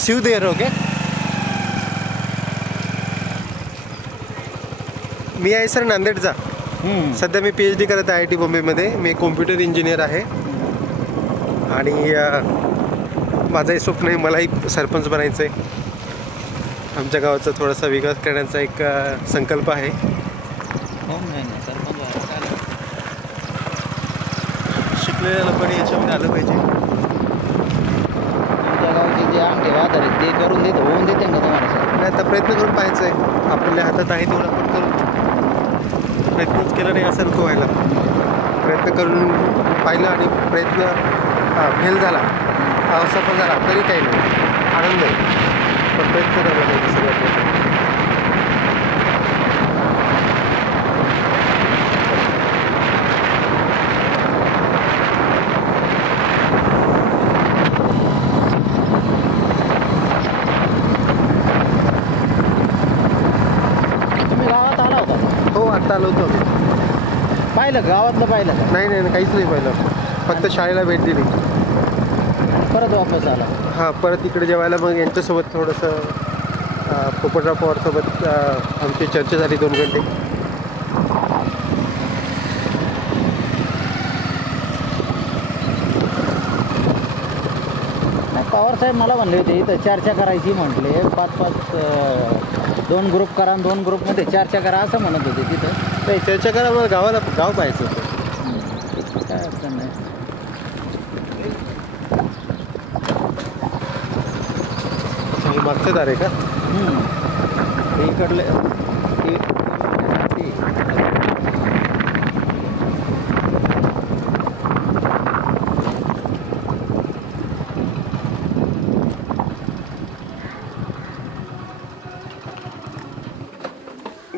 शिव देर okay. मी आहे sir नांदेडचा. सध्या मी PhD करत आहे IIT बॉम्बेमध्ये. मी कॉम्प्युटर इंजिनियर आहे आणि माझंही स्वप्न आहे, मलाही सरपंच बनायचं आहे. आमच्या गावाचा थोडासा विकास करण्याचा एक संकल्प आहे. शिकलेल्या लोकांनी याच्यामध्ये आलं पाहिजे. तुमच्या गावचे जे आमचे वादळ आहेत ते करून देत होऊन देते का तुम्हाला सर? नाही, आता प्रयत्न करून पाहायचं आहे. आपल्या हातात आहे तेवढं आपण करू. प्रयत्नच केला नाही असं नको व्हायला. प्रयत्न करून पाहिलं आणि प्रयत्न फेल झाला, असफल झाला तरी काही नाही, आनंद आहे. पण प्रयत्न करायला पाहिजे सगळ्यात मोठं. तुम्ही गावात आला होता? हो, आत्ता आलो होतो. पाहिलं गावातलं पाहिलं का? नाही नाही, काहीच नाही पाहिलं. फक्त शाळेला भेट दिली. परत वापस आला? हां, परत इकडे जेवायला मग यांच्यासोबत थोडंसं पोपटराव पवारसोबत आमची चर्चा झाली 2 घंटे. पवार साहेब मला म्हणले होते इथं चर्चा करायची म्हटले. 5-5 2 ग्रुप करा, 2 ग्रुपमध्ये चर्चा करा असं म्हणत होते तिथं. नाही, चर्चा करा, मला गावाला गाव पाहायचं होतं. काय अडचण नाही. हे मागचं दार आहे का? हे इकडले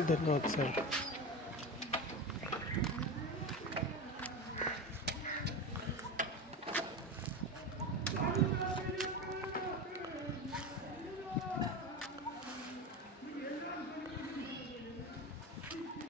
धन्यवाद सर.